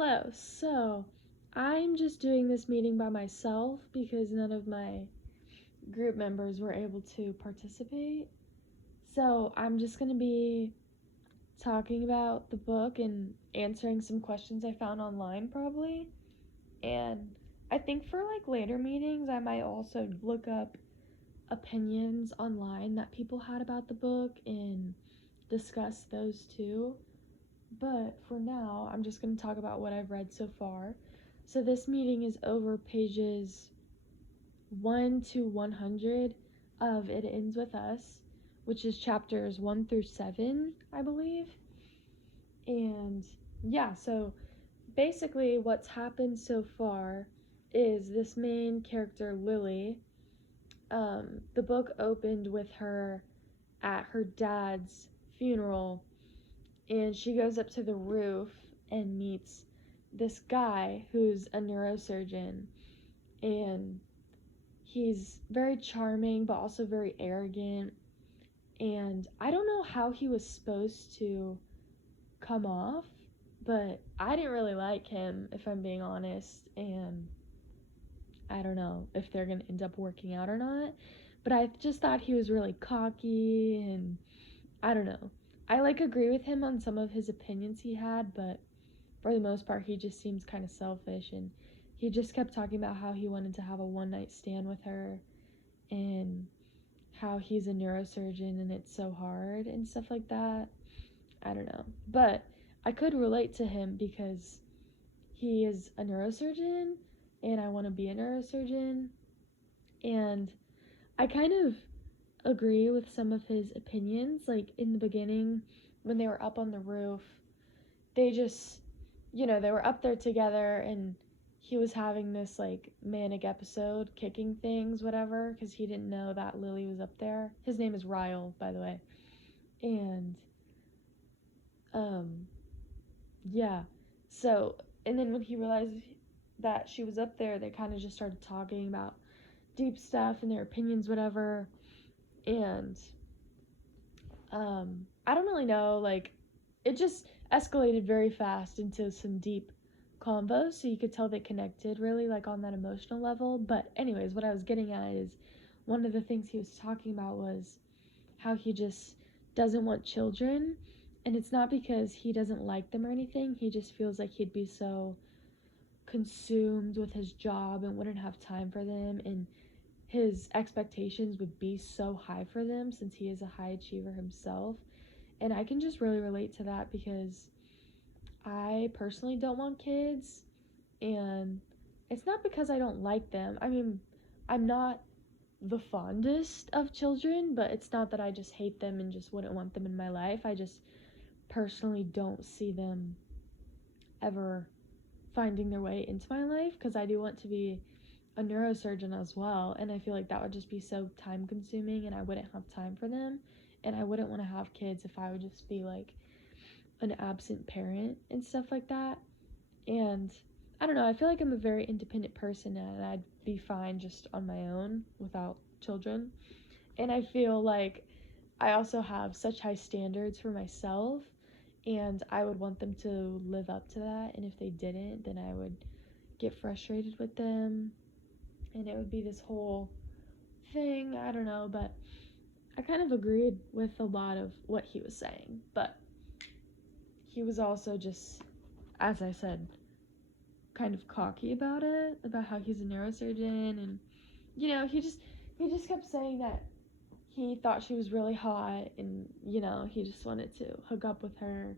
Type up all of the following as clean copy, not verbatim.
Hello. So, I'm just doing this meeting by myself because none of my group members were able to participate. So, I'm just going to be talking about the book and answering some questions I found online, probably. And I think for like later meetings, I might also look up opinions online that people had about the book and discuss those too. But for now, I'm just going to talk about what I've read so far. So this meeting is over pages 1 to 100 of It Ends With Us, which is chapters 1 through 7, I believe. And yeah, so basically what's happened so far is this main character, Lily, the book opened with her at her dad's funeral, and she goes up to the roof and meets this guy who's a neurosurgeon, and he's very charming but also very arrogant, and I don't know how he was supposed to come off, but I didn't really like him, if I'm being honest, and I don't know if they're going to end up working out or not, but I just thought he was really cocky, and I don't know. I agree with him on some of his opinions he had, but for the most part, he just seems kind of selfish, and he just kept talking about how he wanted to have a one night stand with her, and how he's a neurosurgeon and it's so hard and stuff like that. I don't know. But I could relate to him because he is a neurosurgeon and I want to be a neurosurgeon. And I kind of agree with some of his opinions. Like in the beginning, when they were up on the roof, they just, they were up there together, and he was having this like manic episode, kicking things, whatever, because he didn't know that Lily was up there. His name is Ryle, by the way. And, um, yeah. So, and then when he realized that she was up there, they kind of just started talking about deep stuff and their opinions, whatever. And, I don't really know, like, it just escalated very fast into some deep convo, so you could tell they connected really, like, on that emotional level. But anyways, what I was getting at is one of the things he was talking about was how he just doesn't want children, and it's not because he doesn't like them or anything. He just feels like he'd be so consumed with his job and wouldn't have time for them, and his expectations would be so high for them since he is a high achiever himself. And I can just really relate to that because I personally don't want kids, and it's not because I don't like them. I mean, I'm not the fondest of children, but it's not that I just hate them and just wouldn't want them in my life. I just personally don't see them ever finding their way into my life because I do want to be a neurosurgeon as well, and I feel like that would just be so time consuming and I wouldn't have time for them, and I wouldn't want to have kids if I would just be like an absent parent and stuff like that. And I don't know, I feel like I'm a very independent person and I'd be fine just on my own without children. And I feel like I also have such high standards for myself, and I would want them to live up to that, and if they didn't, then I would get frustrated with them, and it would be this whole thing. I don't know, but I kind of agreed with a lot of what he was saying, but he was also just, as I said, kind of cocky about it, about how he's a neurosurgeon, and he just kept saying that he thought she was really hot, and he just wanted to hook up with her,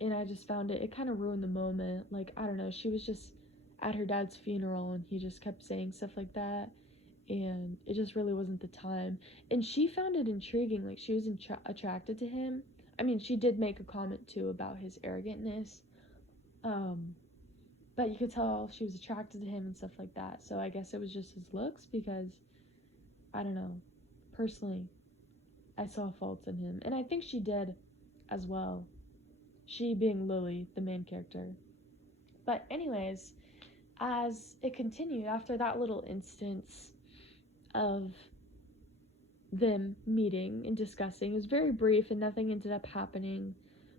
and I just found it kind of ruined the moment. Like, I don't know, she was just at her dad's funeral and he just kept saying stuff like that, and it just really wasn't the time. And she found it intriguing, like she was attracted to him. I mean, she did make a comment too about his arrogantness, um but you could tell she was attracted to him and stuff like that. So I guess it was just his looks, because I don't know, personally I saw faults in him, and I think she did as well, she being Lily, the main character. But anyways, as it continued after that little instance of them meeting and discussing, it was very brief and nothing ended up happening,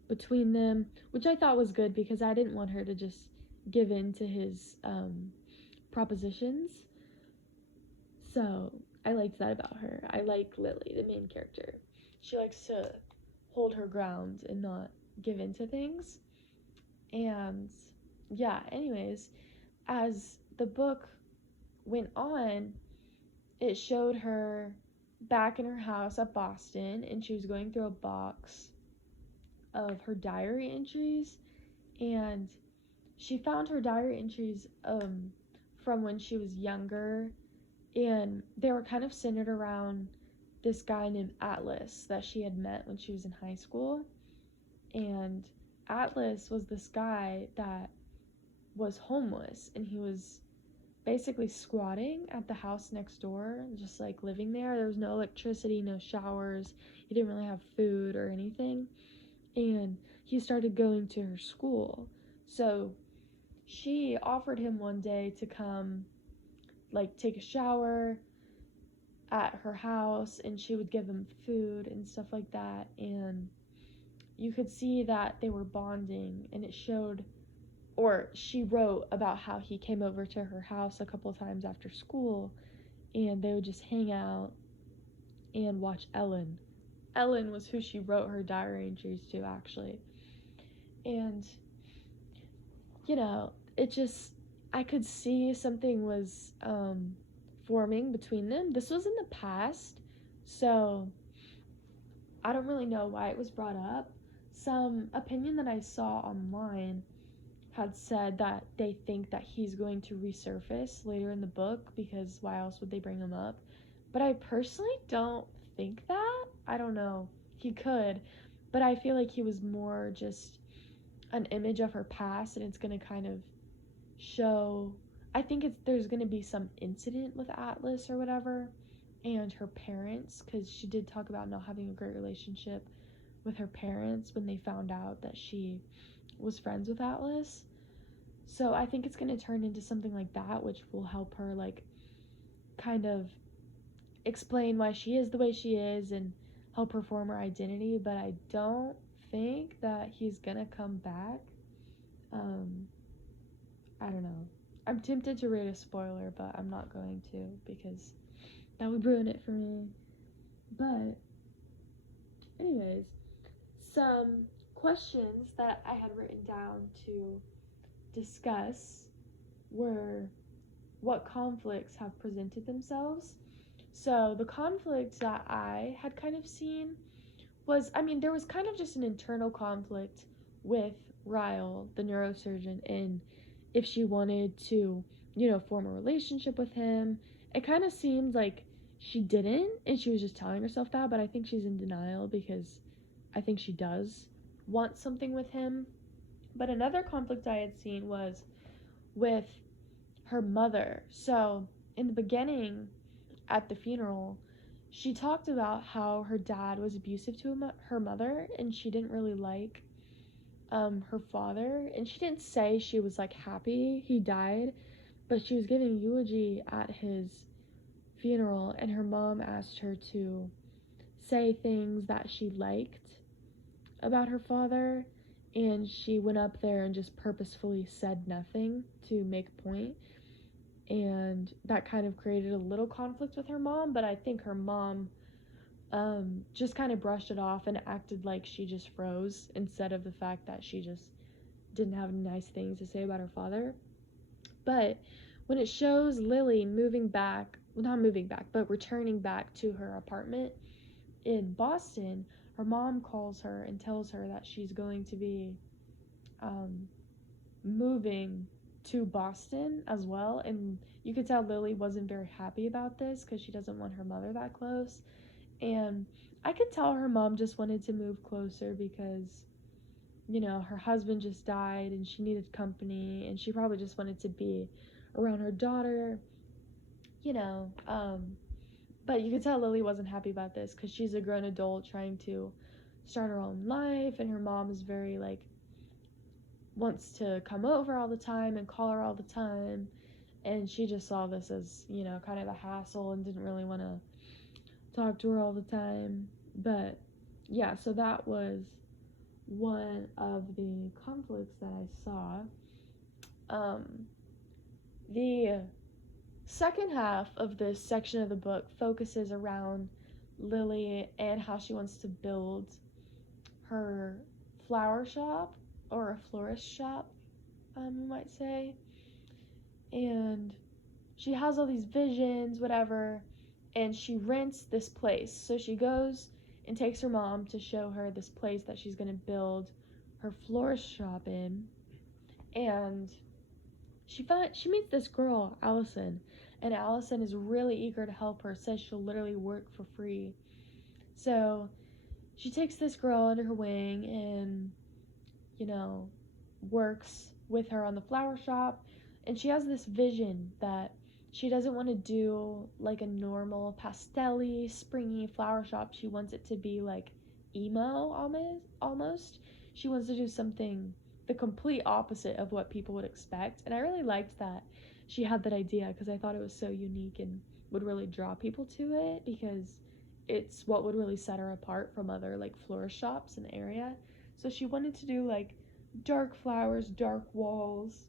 between them, which I thought was good because I didn't want her to just give in to his propositions. So I liked that about her. I like Lily, the main character. She likes to hold her ground and not give in to things. And yeah, anyways, as the book went on, it showed her back in her house at Boston, and she was going through a box of her diary entries, and she found her diary entries from when she was younger, and they were kind of centered around this guy named Atlas that she had met when she was in high school. And Atlas was this guy that was homeless, and he was basically squatting at the house next door, just like living there. There was no electricity, no showers. He didn't really have food or anything. And he started going to her school. So she offered him one day to come, like, take a shower at her house, and she would give him food and stuff like that. And you could see that they were bonding, and it showed, or she wrote about how he came over to her house a couple times after school, and they would just hang out and watch Ellen. Ellen was who she wrote her diary entries to, actually. And, it just, I could see something was forming between them. This was in the past, so I don't really know why it was brought up. Some opinion that I saw online had said that they think that he's going to resurface later in the book, because why else would they bring him up? But I personally don't think that. I don't know. He could, but I feel like he was more just an image of her past, and it's going to kind of show. I think there's going to be some incident with Atlas or whatever, and her parents, because she did talk about not having a great relationship with her parents when they found out that she was friends with Atlas. So I think it's going to turn into something like that, which will help her, like, kind of explain why she is the way she is and help her form her identity. But I don't think that he's going to come back. I don't know. I'm tempted to rate a spoiler, but I'm not going to, because that would ruin it for me. But anyways, some questions that I had written down to discuss were, what conflicts have presented themselves. So the conflict that I had kind of seen was, there was kind of just an internal conflict with Ryle, the neurosurgeon, and if she wanted to, form a relationship with him. It kind of seemed like she didn't, and she was just telling herself that, but I think she's in denial, because I think she does want something with him. But another conflict I had seen was with her mother. So in the beginning, at the funeral, she talked about how her dad was abusive to her mother, and she didn't really like her father. And she didn't say she was, like, happy he died, but she was giving a eulogy at his funeral, and her mom asked her to say things that she liked about her father, and she went up there and just purposefully said nothing to make a point. And that kind of created a little conflict with her mom, but I think her mom just kind of brushed it off and acted like she just froze, instead of the fact that she just didn't have any nice things to say about her father. But when it shows Lily not moving back, but returning back to her apartment in Boston, her mom calls her and tells her that she's going to be moving to Boston as well. And you could tell Lily wasn't very happy about this, because she doesn't want her mother that close. And I could tell her mom just wanted to move closer because, her husband just died and she needed company, and she probably just wanted to be around her daughter, but you could tell Lily wasn't happy about this, because she's a grown adult trying to start her own life, and her mom is very, like, wants to come over all the time and call her all the time, and she just saw this as, kind of a hassle, and didn't really want to talk to her all the time. But yeah, so that was one of the conflicts that I saw. The second half of this section of the book focuses around Lily and how she wants to build her flower shop, or a florist shop, you might say. And she has all these visions, whatever, and she rents this place. So she goes and takes her mom to show her this place that she's going to build her florist shop in. And she meets this girl, Allison, and Allison is really eager to help her, says she'll literally work for free. So she takes this girl under her wing and, works with her on the flower shop. And she has this vision that she doesn't want to do like a normal pastel-y, springy flower shop. She wants it to be like emo almost. She wants to do something the complete opposite of what people would expect. And I really liked that she had that idea, because I thought it was so unique and would really draw people to it, because it's what would really set her apart from other like florist shops in the area. So she wanted to do like dark flowers, dark walls,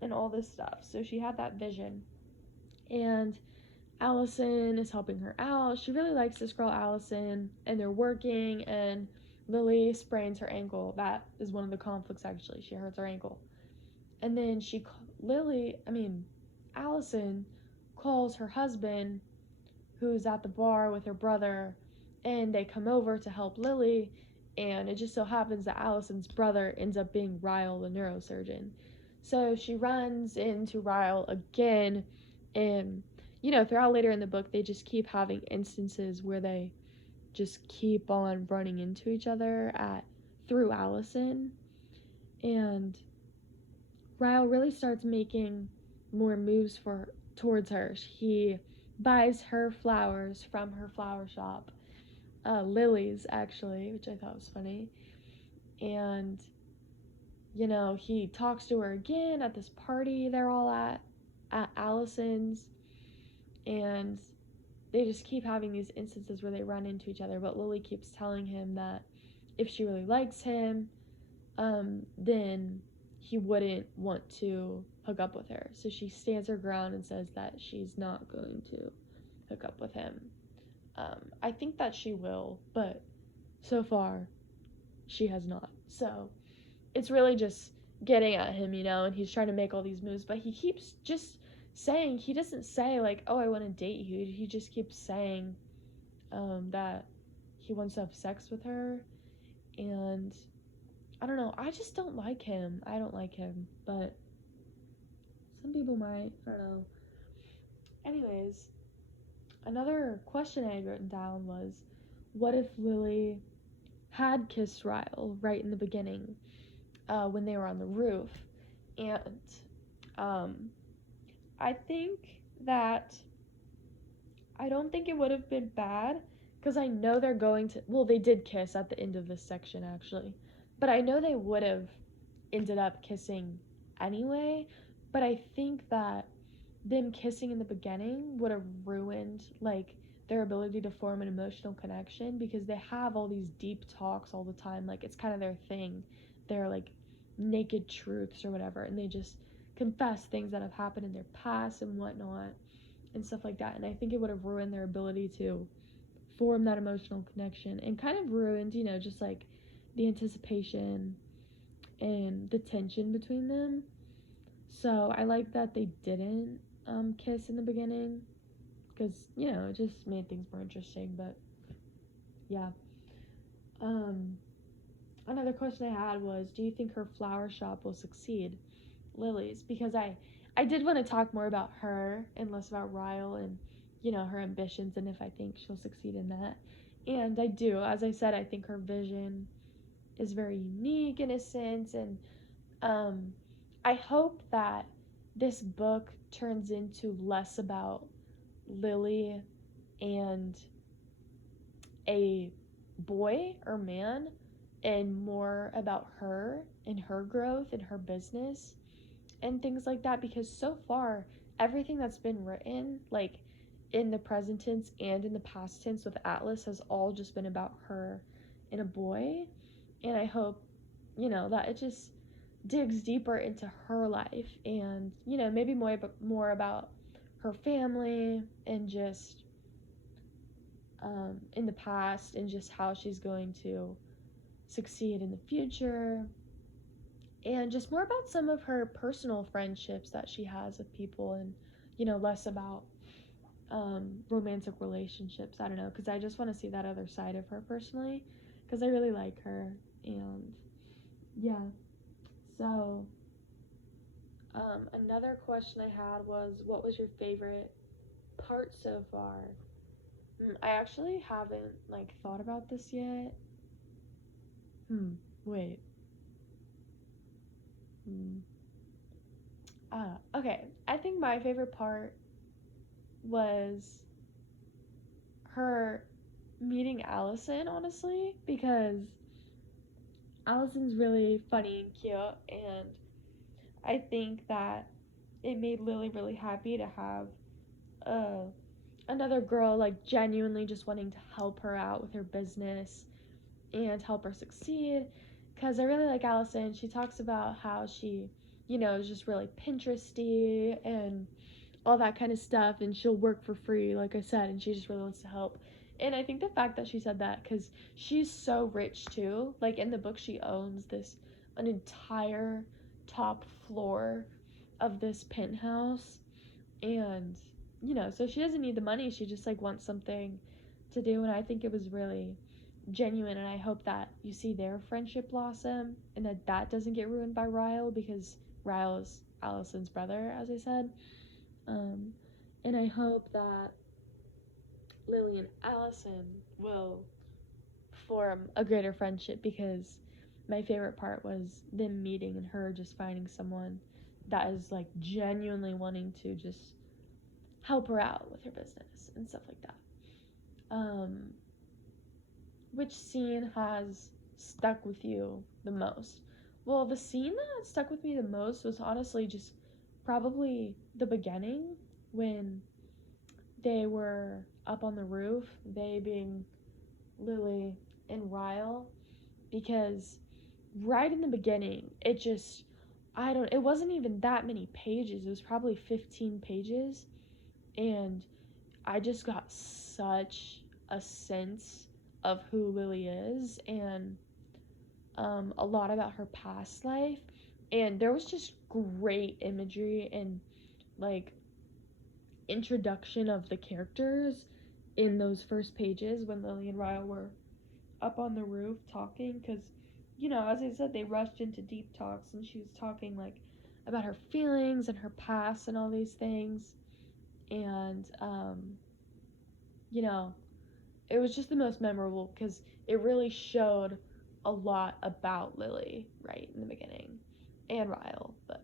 and all this stuff. So she had that vision. And Allison is helping her out. She really likes this girl, Allison, and they're working, and Lily sprains her ankle. That is one of the conflicts, actually. She hurts her ankle. And then Allison calls her husband, who's at the bar with her brother, and they come over to help Lily, and it just so happens that Allison's brother ends up being Ryle, the neurosurgeon. So she runs into Ryle again, and, throughout later in the book, they just keep having instances where they just keep on running into each other through Allison, and Ryle really starts making more moves towards her. He buys her flowers from her flower shop, lilies actually, which I thought was funny. And he talks to her again at this party they're all at Allison's, and they just keep having these instances where they run into each other. But Lily keeps telling him that if she really likes him, then he wouldn't want to hook up with her. So she stands her ground and says that she's not going to hook up with him. I think that she will, but so far she has not. So it's really just getting at him, and he's trying to make all these moves, but he keeps just saying, he doesn't say like, oh, I want to date you. He just keeps saying that he wants to have sex with her. And I don't know, I just don't like him. I don't like him, but some people might. I don't know. Anyways, another question I had written down was, what if Lily had kissed Ryle right in the beginning, when they were on the roof? And I think that I don't think it would have been bad, because I know they're going to, well, they did kiss at the end of this section actually, but I know they would have ended up kissing anyway. But I think that them kissing in the beginning would have ruined like their ability to form an emotional connection, because they have all these deep talks all the time. Like, it's kind of their thing. They're like naked truths or whatever, and they just confess things that have happened in their past and whatnot and stuff like that. And I think it would have ruined their ability to form that emotional connection, and kind of ruined, just like the anticipation and the tension between them. So I like that they didn't kiss in the beginning, because it just made things more interesting. But yeah, another question I had was, do you think her flower shop will succeed, Lily's? Because I did want to talk more about her and less about Ryle and her ambitions, and if I think she'll succeed in that. And I do, as I said, I think her vision is very unique in a sense, and I hope that this book turns into less about Lily and a boy or man, and more about her and her growth and her business and things like that. Because so far, everything that's been written, like in the present tense and in the past tense with Atlas, has all just been about her and a boy. And I hope that it just digs deeper into her life, and maybe more about her family, and just in the past, and just how she's going to succeed in the future, and just more about some of her personal friendships that she has with people, and less about romantic relationships. I don't know, because I just want to see that other side of her personally, because I really like her. And yeah, so another question I had was, what was your favorite part so far? I actually haven't thought about this yet. Wait. Hmm. Okay. I think my favorite part was her meeting Allison, honestly, because Allison's really funny and cute, and I think that it made Lily really happy to have uh, another girl genuinely just wanting to help her out with her business and help her succeed. Because I really like Allison. She talks about how she, is just really Pinteresty and all that kind of stuff, and she'll work for free, like I said, and she just really wants to help. And I think the fact that she said that, because she's so rich too. In the book, she owns an entire top floor of this penthouse, and so she doesn't need the money. She just wants something to do, and I think it was really genuine, and I hope that you see their friendship blossom, and that doesn't get ruined by Ryle, because Ryle is Allison's brother, as I said. Um, and I hope that Lily and Allison will form a greater friendship, because my favorite part was them meeting and her just finding someone that is genuinely wanting to just help her out with her business and stuff like that. Which scene has stuck with you the most? Well, the scene that stuck with me the most was honestly just probably the beginning, when they were up on the roof, they being Lily and Ryle, because right in the beginning, it wasn't even that many pages. It was probably 15 pages, and I just got such a sense of who Lily is, and a lot about her past life. And there was just great imagery and like introduction of the characters in those first pages when Lily and Ryle were up on the roof talking, because as I said, they rushed into deep talks, and she was talking about her feelings and her past and all these things. And you know it was just the most memorable, because it really showed a lot about Lily right in the beginning, and Ryle, but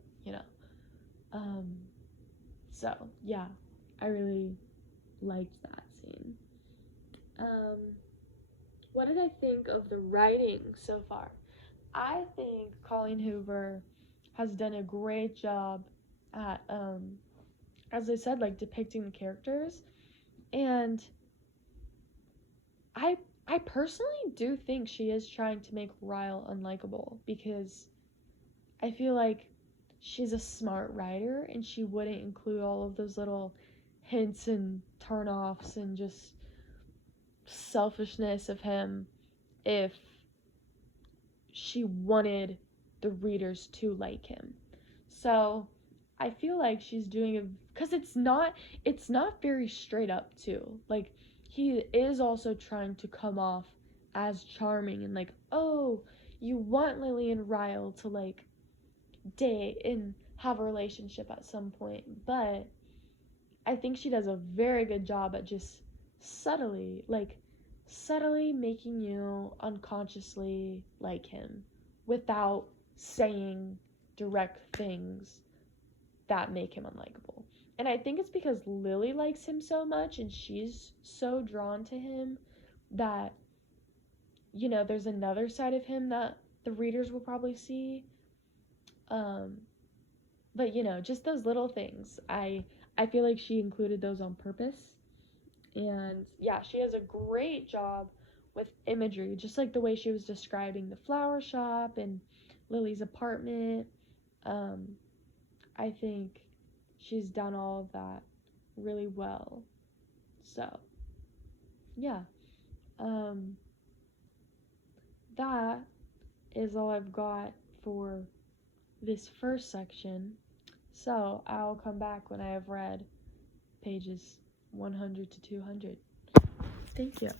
um so yeah, I really liked that scene. um what did I think of the writing so far? I think Colleen Hoover has done a great job at as I said, depicting the characters. And I I personally do think she is trying to make Ryle unlikable, because I feel like she's a smart writer, and she wouldn't include all of those little hints and turn-offs and just selfishness of him if she wanted the readers to like him. So I feel like she's doing it because it's not very straight up too. He is also trying to come off as charming, and oh, you want Lily and Ryle to date and have a relationship at some point, but I think she does a very good job at just subtly subtly making you unconsciously like him without saying direct things that make him unlikable. And I think it's because Lily likes him so much, and she's so drawn to him, that there's another side of him that the readers will probably see. um but just those little things, I feel like she included those on purpose. And yeah, she has a great job with imagery, just like the way she was describing the flower shop, and Lily's apartment. I think she's done all of that really well. So, yeah. That is all I've got for this first section. So, I'll come back when I have read pages 100 to 200. Thank you.